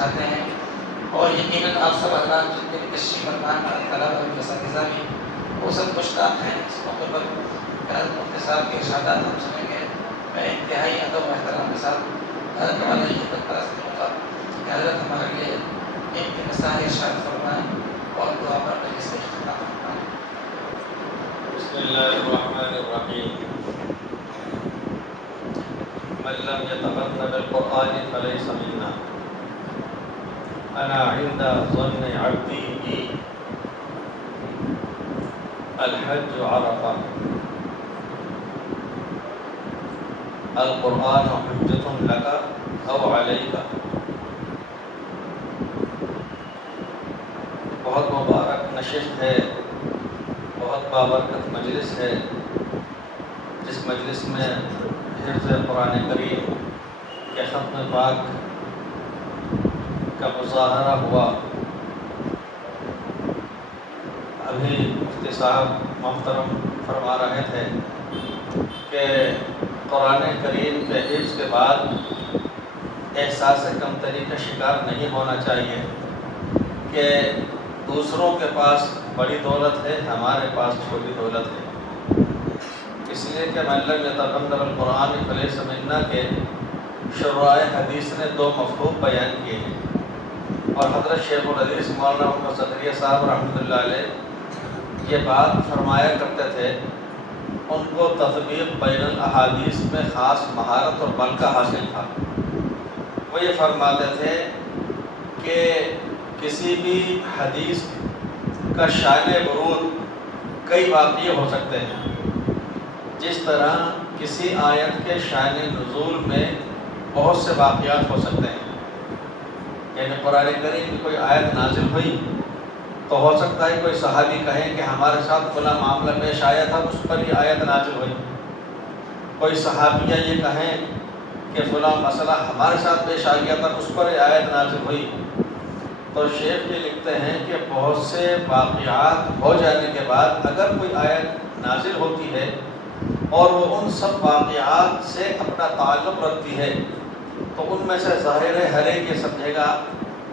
چاہتے ہیں، اور یقیناً آپ سب حضرات جتنے بھی تشریف فرما طلبہ اور اساتذہ بھی وہ سب مشتاق ہیں اس موقع پر حضرت مفتی صاحب کے ارشادات ہم سنیں گے۔ میں انتہائی ادب و احترام کے ساتھ حضرت والا یہ خدمت پرست کروں گا کہ حضرت ہمارے لیے ان کے مسائل ارشاد فرمائیں اور دعا پر مجلس کا اختتام فرمائیں۔ بسم اللہ الرحمن الرحیم۔ من لم يتغن بالقرآن فليس منا، انا عند ظن عبدی بی، الحج عرفہ، القرآن حجۃ لک او علیک۔ بہت مبارک نشست ہے، بہت بابرکت مجلس ہے، جس مجلس میں حفظ قرآن کریم کے ختم پاک کا مظاہرہ ہوا۔ ابھی مفتی صاحب محترم فرما رہے تھے کہ قرآن کریم کے حفظ کے بعد احساس کمتری کا شکار نہیں ہونا چاہیے کہ دوسروں کے پاس بڑی دولت ہے، ہمارے پاس چھوٹی دولت ہے۔ اس لیے کہ من لم یتغن بالقرآن فلیس منا کے شراح حدیث نے دو مفہوم بیان کیے ہیں، اور حضرت شیخ الحدیث مولانا محمد زکریا صاحب رحمۃ اللہ علیہ یہ بات فرمایا کرتے تھے۔ ان کو تطبیق بین الاحادیث میں خاص مہارت اور ملکہ حاصل تھا۔ وہ یہ فرماتے تھے کہ کسی بھی حدیث کا شان ورود کئی واقعے ہو سکتے ہیں، جس طرح کسی آیت کے شان نزول میں بہت سے واقعات ہو سکتے ہیں۔ یعنی قرآن کریم کی کوئی آیت نازل ہوئی تو ہو سکتا ہے کوئی صحابی کہیں کہ ہمارے ساتھ فلاں معاملہ پیش آیا تھا، اس پر یہ آیت نازل ہوئی۔ کوئی صحابیہ یہ کہیں کہ فلاں مسئلہ ہمارے ساتھ پیش آ گیا تھا، اس پر یہ آیت نازل ہوئی۔ تو شیخ یہ لکھتے ہیں کہ بہت سے واقعات ہو جانے کے بعد اگر کوئی آیت نازل ہوتی ہے اور وہ ان سب واقعات سے اپنا تعلق رکھتی ہے تو ان میں سے ظاہر ہے ہر ایک یہ سمجھے گا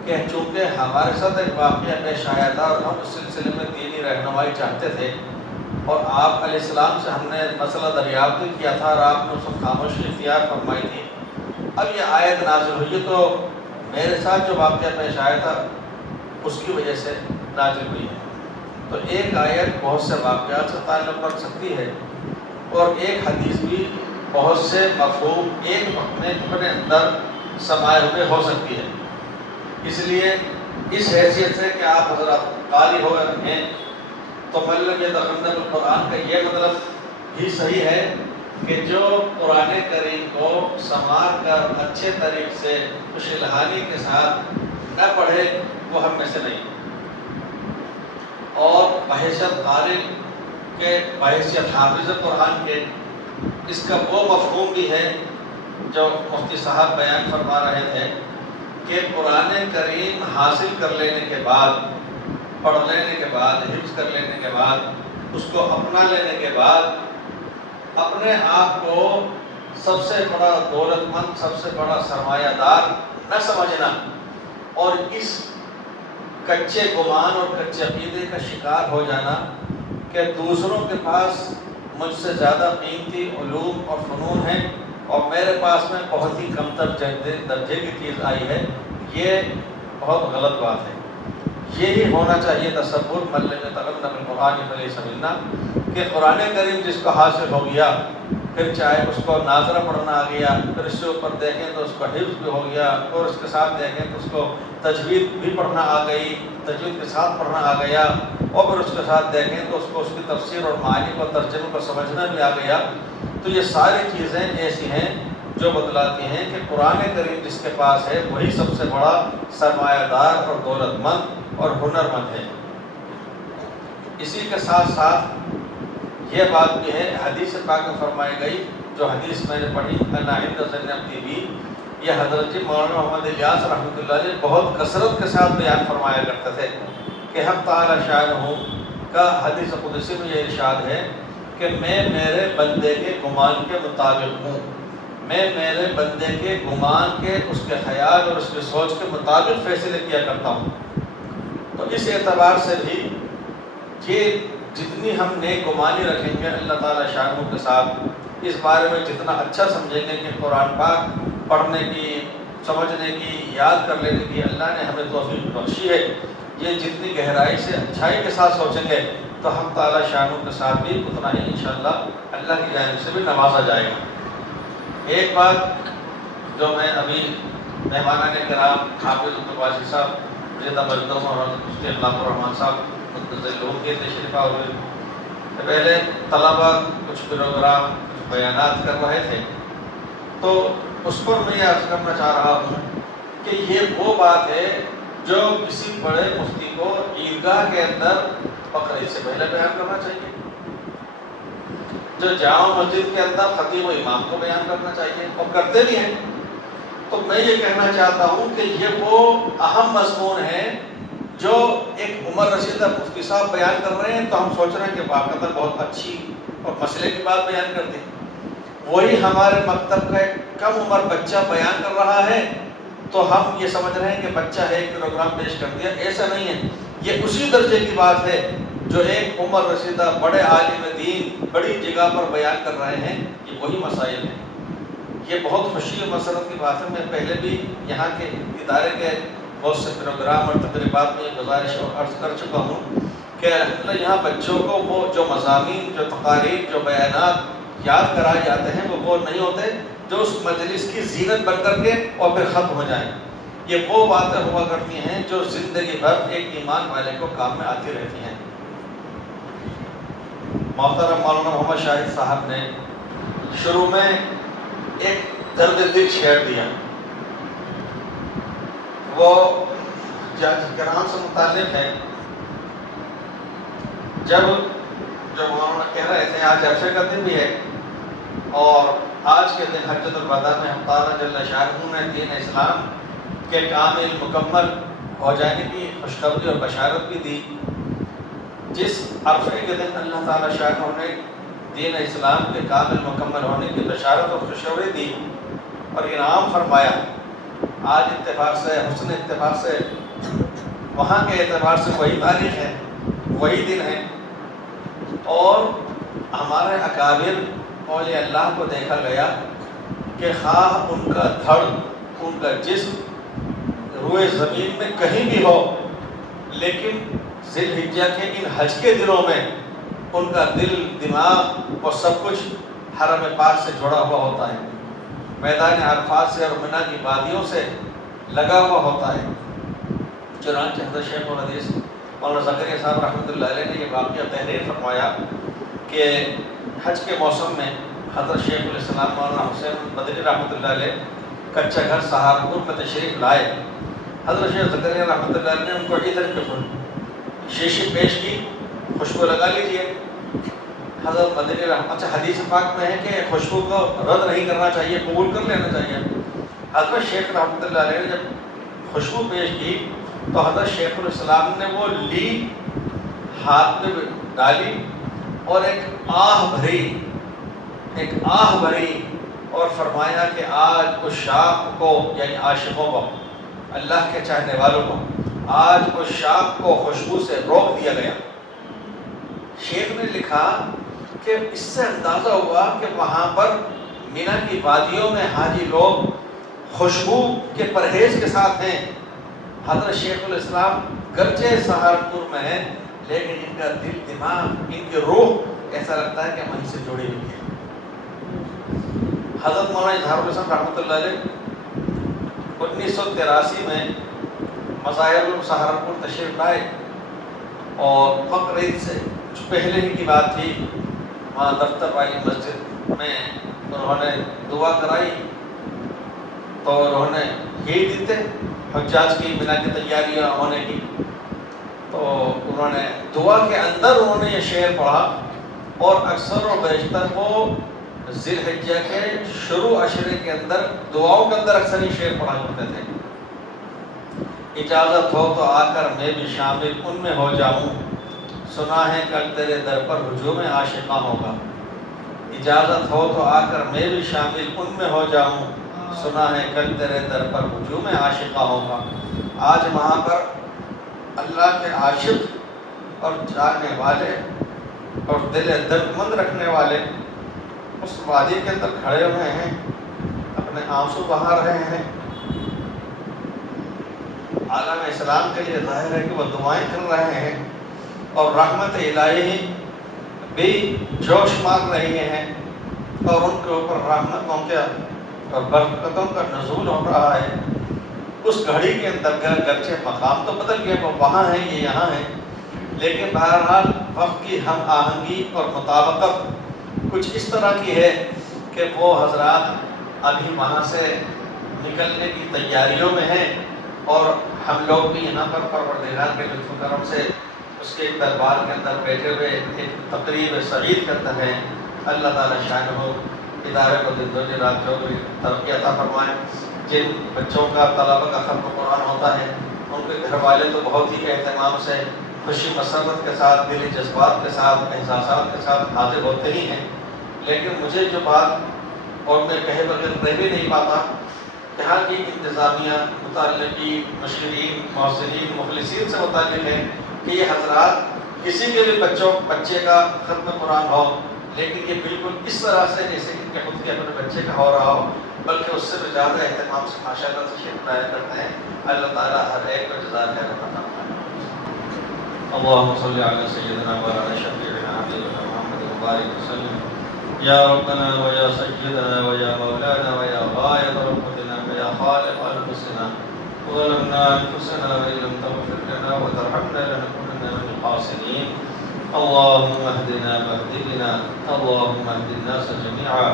کہ چونکہ ہمارے ساتھ ایک واقعہ پیش آیا تھا اور ہم اس سلسلے میں دینی رہنمائی چاہتے تھے اور آپ علیہ السلام سے ہم نے مسئلہ دریافت کیا تھا اور آپ نے اس وقت خاموشی اختیار فرمائی تھی، اب یہ آیت نازل ہوئی تو میرے ساتھ جو واقعہ پیش آیا تھا اس کی وجہ سے نازل ہوئی ہے۔ تو ایک آیت بہت سے واقعات سے تعلق رکھ سکتی ہے، اور ایک حدیث بھی بہت سے مفہوم ایک وقت میں اپنے اندر سمائے ہوئے ہو سکتی ہے۔ اس لیے اس حیثیت سے کہ آپ حضرات قاری ہو گئے ہیں تو من لم یتغن بالقرآن کا یہ مطلب ہی صحیح ہے کہ جو قرآن کریم کو سنوار کر اچھے طریقے سے خوش الحانی کے ساتھ نہ پڑھے وہ ہم میں سے نہیں، اور بحیثیت قاری کے بحیثیت حافظ قرآن کے اس کا وہ مفہوم بھی ہے جو مفتی صاحب بیان فرما رہے تھے کہ قرآن کریم حاصل کر لینے کے بعد، پڑھ لینے کے بعد، حفظ کر لینے کے بعد، اس کو اپنا لینے کے بعد اپنے آپ کو سب سے بڑا دولت مند، سب سے بڑا سرمایہ دار نہ سمجھنا، اور اس کچے گمان اور کچے عقیدے کا شکار ہو جانا کہ دوسروں کے پاس مجھ سے زیادہ قیمتی علوم اور فنون ہیں اور میرے پاس میں بہت ہی کمتر درجے کی چیز آئی ہے، یہ بہت غلط بات ہے۔ یہی ہونا چاہیے تصور من لم یتغن بالقرآن فلیس منا، کہ قرآن کریم جس کو حاصل ہو گیا، پھر چاہے اس کو ناظرہ پڑھنا آ گیا، پھر اس سے اوپر دیکھیں تو اس کو حفظ بھی ہو گیا، اور اس کے ساتھ دیکھیں تو اس کو تجوید بھی پڑھنا آ گئی، تجوید کے ساتھ پڑھنا آ گیا، اور پھر اس کے ساتھ دیکھیں تو اس کو اس کی تفسیر اور معنی کو، ترجمے کو سمجھنا بھی آ گیا۔ تو یہ ساری چیزیں ایسی ہیں جو بتلاتی ہیں کہ قرآن کریم جس کے پاس ہے وہی سب سے بڑا سرمایہ دار اور دولت مند اور ہنر مند ہے۔ اسی کے ساتھ ساتھ یہ بات بھی ہے، حدیث پاک میں فرمائی گئی جو حدیث میں نے پڑھی انا عند ظن عبدی بی، یہ حضرت مولانا محمد الیاس رحمۃ اللہ علیہ بہت کثرت کے ساتھ بیان فرمایا کرتے تھے کہ حق تعالی شانہ کا حدیث قدسی میں یہ ارشاد ہے کہ میں میرے بندے کے گمان کے مطابق ہوں، میں میرے بندے کے گمان کے، اس کے خیال اور اس کے سوچ کے مطابق فیصلے کیا کرتا ہوں۔ تو اس اعتبار سے بھی یہ جتنی ہم نیک گمانی رکھیں گے اللہ تعالیٰ شانوں کے ساتھ، اس بارے میں جتنا اچھا سمجھیں گے کہ قرآن پاک پڑھنے کی، سمجھنے کی، یاد کر لینے کی اللہ نے ہمیں توفیق بخشی ہے، یہ جتنی گہرائی سے اچھائی کے ساتھ سوچیں گے تو ہم تعالیٰ شانوں کے ساتھ بھی اتنا ہی انشاءاللہ اللہ کی جانب سے بھی نوازا جائے گا۔ ایک بات جو میں ابھی مہمانان کرام حافظ عبدالواسی صاحب، زندہ مجدوم اور مفتی غلام الرحمان صاحب لوگ کے تشریف ہوئے، پہلے طلبہ کچھ پروگرام، کچھ بیانات کر رہے تھے، تو اس پر میں یہ عرض کرنا چاہ رہا ہوں کہ یہ وہ بات ہے جو کسی بڑے مفتی کو عیدگاہ کے اندر بقرعید سے پہلے بیان کرنا چاہیے، جو جامع مسجد کے اندر خطیب و امام کو بیان کرنا چاہیے، اور کرتے بھی ہیں۔ تو میں یہ کہنا چاہتا ہوں کہ یہ وہ اہم مضمون ہے جو ایک عمر رسیدہ مفتی صاحب بیان کر رہے ہیں، تو ہم سوچ رہے ہیں کہ واقعہ بہت اچھی اور مسئلے کی بات بیان کرتے ہیں۔ وہی ہمارے مکتب کا ایک کم عمر بچہ بیان کر رہا ہے تو ہم یہ سمجھ رہے ہیں کہ بچہ ہے، ایک پروگرام پیش کر دیا، ایسا نہیں ہے۔ یہ اسی درجے کی بات ہے جو ایک عمر رسیدہ بڑے عالم دین بڑی جگہ پر بیان کر رہے ہیں، یہ وہی مسائل ہیں۔ یہ بہت خوشی اور مسرت کی بات ہے۔ میں پہلے بھی یہاں کے ادارے کے بہت سے پروگرام اور تقریبات میں گزارش اور عرض کر چکا ہوں کہ الحمدللہ یہاں بچوں کو وہ جو مضامین، جو تقاریر، جو بیانات یاد کرائے جاتے ہیں وہ نہیں ہوتے جو اس مجلس کی زینت بن کر کے اور پھر ختم ہو جائیں۔ یہ وہ باتیں ہوا کرتی ہیں جو زندگی بھر ایک ایمان والے کو کام میں آتی رہتی ہیں۔ محترم مولانا محمد شاہد صاحب نے شروع میں ایک درد دل چھیڑ دیا، وہ جج کرام سے متعلق ہے۔ جو مولانا کہہ رہے تھے آج عرفے کا دن بھی ہے، اور آج کے دن حجۃ الوداع میں ہم تعالیٰ جل شانہ نے دین اسلام کے کامل مکمل ہو جانے کی خوشخبری اور بشارت بھی دی۔ جس عرفے کے دن اللہ تعالیٰ شانہ نے دین اسلام کے کامل مکمل ہونے کی بشارت اور خوشخبری دی اور انعام فرمایا، آج اتفاق سے، حسن اتفاق سے، وہاں کے اعتبار سے وہی تاریخ ہے، وہی دن ہے، اور ہمارے اکابر اولیاء اللہ کو دیکھا گیا کہ خواہ ان کا دھڑ، ان کا جسم روئے زمین میں کہیں بھی ہو، لیکن ذی الحجہ کے ان حج کے دنوں میں ان کا دل، دماغ اور سب کچھ حرم پاک سے جڑا ہوا ہوتا ہے، میدان عرفات سے اور منی کی وادیوں سے لگا ہوا ہوتا ہے۔ چنانچہ حضرت شیخ الحدیث مولانا زکریا صاحب رحمۃ اللہ علیہ نے یہ واقعہ تحریر فرمایا کہ حج کے موسم میں حضرت شیخ الاسلام مولانا حسین بدری رحمۃ اللہ علیہ کچا گھر سہارنپور میں تشریف لائے۔ حضرت شیخ زکریا رحمۃ اللہ علیہ نے ان کو ادھر کے شیشی پیش کی، خوشبو لگا لیجیے۔ حضرت بدری رحمۃ، اچھا حدیث پاک میں ہے کہ خوشبو کو رد نہیں کرنا چاہیے، قبول کر لینا چاہیے۔ حضرت شیخ رحمۃ اللہ علیہ نے جب خوشبو پیش کی تو حضرت شیخ الاسلام نے وہ لی، ہاتھ میں ڈالی اور ایک آہ بھری اور فرمایا کہ آج اس شاخ کو، یعنی عاشقوں کو، اللہ کے چاہنے والوں کو، آج اس شاخ کو خوشبو سے روک دیا گیا۔ شیخ نے لکھا کہ اس سے اندازہ ہوا کہ وہاں پر منی کی وادیوں میں حاجی لوگ خوشبو کے پرہیز کے ساتھ ہیں۔ حضرت شیخ الاسلام گرچہ سہارنپور میں ہیں لیکن ان کا دل، دماغ، ان کی روح ایسا لگتا ہے کہ وہیں سے جڑی ہوئی ہے۔ حضرت مولانا اظہار الحسن رحمۃ اللہ علیہ 1983 میں مظاہر العلوم سہارنپور تشریف لائے، اور بقرعید سے پہلے ہی کی بات تھی، وہاں دفتر والی مسجد میں انہوں نے دعا کرائی، تو انہوں نے یہی دیتے حجاج کی منی کی تیاریاں ہونے کی، تو انہوں نے دعا کے اندر انہوں نے یہ شعر پڑھا، اور اکثر و بیشتر وہ ذی الحجہ کے شروع عشرے کے اندر دعاؤں کے اندر اکثر یہ شعر پڑھا کرتے تھے۔ اجازت ہو تو آ کر میں بھی شامل ان میں ہو جاؤں، سنا ہے کل تیرے در پر ہجوم عاشقاں ہوگا۔ اجازت ہو تو آ کر میں بھی شامل ان میں ہو جاؤں، سنا ہے کل تیرے در پر ہجوم عاشقہ ہوگا۔ آج وہاں پر اللہ کے عاشق اور جاننے والے اور دل درد مند رکھنے والے اس وادی کے اندر کھڑے ہوئے ہیں، اپنے آنسو بہا رہے ہیں۔ عالم اسلام کے لیے ظاہر ہے کہ وہ دعائیں کر رہے ہیں اور رحمت الہی بھی جوش مار رہی ہیں اور ان کے اوپر رحمتوں کا اور برکتوں کا نزول ہو رہا ہے۔ اس گھڑی کے اندر گرچہ مقام تو بدل گیا، وہ وہاں ہے یہ یہاں ہے، لیکن بہرحال وقت کی ہم آہنگی اور مطابقت کچھ اس طرح کی ہے کہ وہ حضرات ابھی وہاں سے نکلنے کی تیاریوں میں ہیں اور ہم لوگ بھی یہاں پر پروردگار کے لطف و کرم سے اس کے دربار کے اندر بیٹھے ہوئے ایک تقریب سعید کرتے ہیں۔ اللہ تعالیٰ شان ہو ادارے کو دن دو رات جو بھی ترقی عطا فرمائے۔ جن بچوں کا طلبہ کا ختم قرآن ہوتا ہے ان کے گھر والے تو بہت ہی اہتمام سے خوشی مسرت کے ساتھ دلی جذبات کے ساتھ احساسات کے ساتھ حاضر ہوتے ہی ہیں، لیکن مجھے جو بات اور میں کہے بغیر رہ بھی نہیں پاتا، یہاں کی انتظامیہ متعلقین مشکرین محسنین مخلصین سے متعلق ہے کہ یہ حضرات کسی کے بھی بچے کا ختم قرآن ہو، لیکن یہ بالکل اس طرح سے جیسے ان کے خود کے اپنے بچے کا ہو رہا ہو، بلکہ اس سے بھی زیادہ اہتمام سے ماشاءاللہ سے شیخ ظاہر کرتے ہیں۔ اللہ تعالیٰ ہر ایک کو جزائے خیر عطا فرمائے۔ اللهم صل على سيدنا وعلى شفيعنا حبيبنا محمد وبارك وسلم يا ربنا ويا سيدنا ويا مولانا ويا غاية رحمتنا ويا خالق أنفسنا ظلمنا أنفسنا وإن لم تغفر لنا وترحمنا لنكونن من الخاسرين اللهم اهدنا واهد بنا اللهم اهد الناس جميعا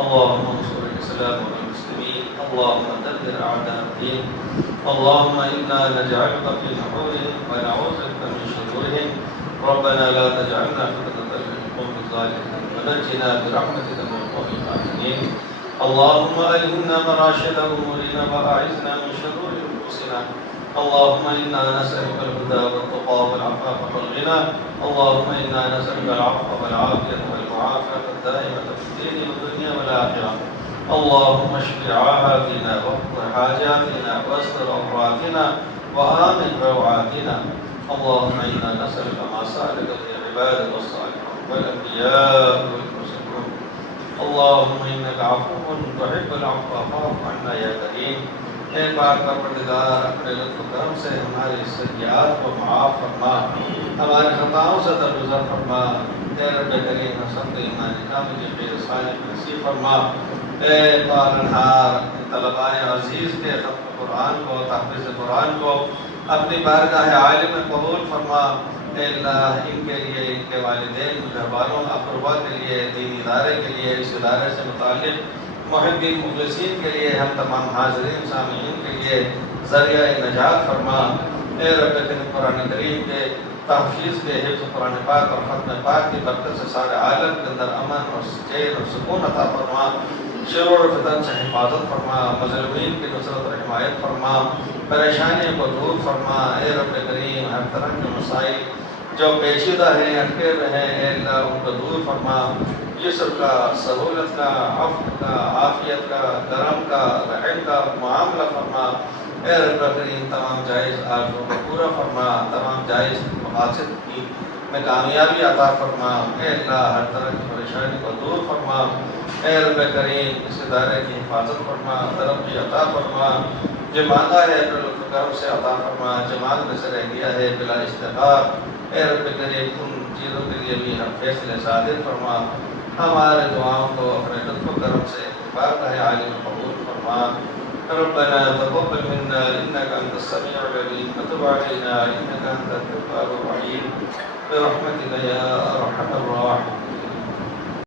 اللهم انصر الإسلام والمسلمين اللهم دمر أعداء الدين اللهم إنا نجعلك في نحورهم ونعوذ بك من شرورهم ربنا لا تجعلنا فتنة للقوم الظالمين ونجنا برحمتك من القوم الكافرين اللهم ألهمنا مراشد أمورنا وأعذنا من شرور أنفسنا اللهم إنا نسألك الهدى والتقى والعفاف والغنى اللهم إنا نسألك العفو والعافية والمعافاة الدائمة في الدين والدنيا والآخرة اللهم اشف عاهاتنا واقض حاجاتنا واستر عوراتنا وآمن روعاتنا اللهم إنا نسألك ما سألك به عبادك الصالحون والأنبياء والمرسلون اللهم إنك عفو تحب العفو فاعف عنا يا كريم۔ اے پاک پروردگار اپنے لطف و کرم سے ہماری سیئات کو معاف فرما، ہمارے خطاؤں سے درگزر فرما۔ اے رب کریم حسن ایمان کامل خیر صالح نصیب فرما۔ اے پالنہار طلباء عزیز کے ختم قرآن کو تحفظ قرآن کو اپنی بارگاہ عالم قبول فرما۔ اے اللہ ان کے لیے ان کے والدین گھر والوں اقربا کے لیے دینی ادارے کے لیے اس ادارے سے متعلق محبین مخلصین کے لیے ہم تمام حاضرین سامعین کے لیے ذریعہ نجات فرما۔ اے رب کریم قرآن کریم کے تحفیظ کے حفظ قرآن پاک اور ختم پاک کی برکت سے سارے عالم کے اندر امن اور چین اور سکون عطا فرما، شرور و فتن سے حفاظت فرما، مظلومین کی نصرت اور حمایت فرما، پریشانیوں کو دور فرما۔ اے رب کریم ہر طرح کے مسائل جو پیچیدہ ہیں اٹکے ہوئے ہیں اے اللہ ان کو دور فرما، یسر کا سہولت کا عفو کا عافیت کا کرم کا رحم کا معاملہ فرما۔ اے رب کریم تمام جائز آرزوؤں کو پورا فرما، تمام جائز مقاصد کی میں کامیابی عطا فرما۔ اے اللہ ہر طرح کی پریشانی کو دور فرما۔ اے رب کریم اس ادارے کی حفاظت فرما، ترقی عطا فرما، جو مانگا ہے اپنے لطف و کرم سے عطا فرما، جو مانگنے سے رہ گیا ہے بلا استحقاق اے رب کریم ان چیزوں کے لیے بھی ہم فیصلے صادر فرما، ہمارے دعاؤں کو اپنے لطف و کرم سے بارگاہ عالم قبول فرما۔ ربنا تقبل منا انك انت السميع العليم وتب علينا انك انت التواب الرحيم برحمتك يا ارحم الراحمين۔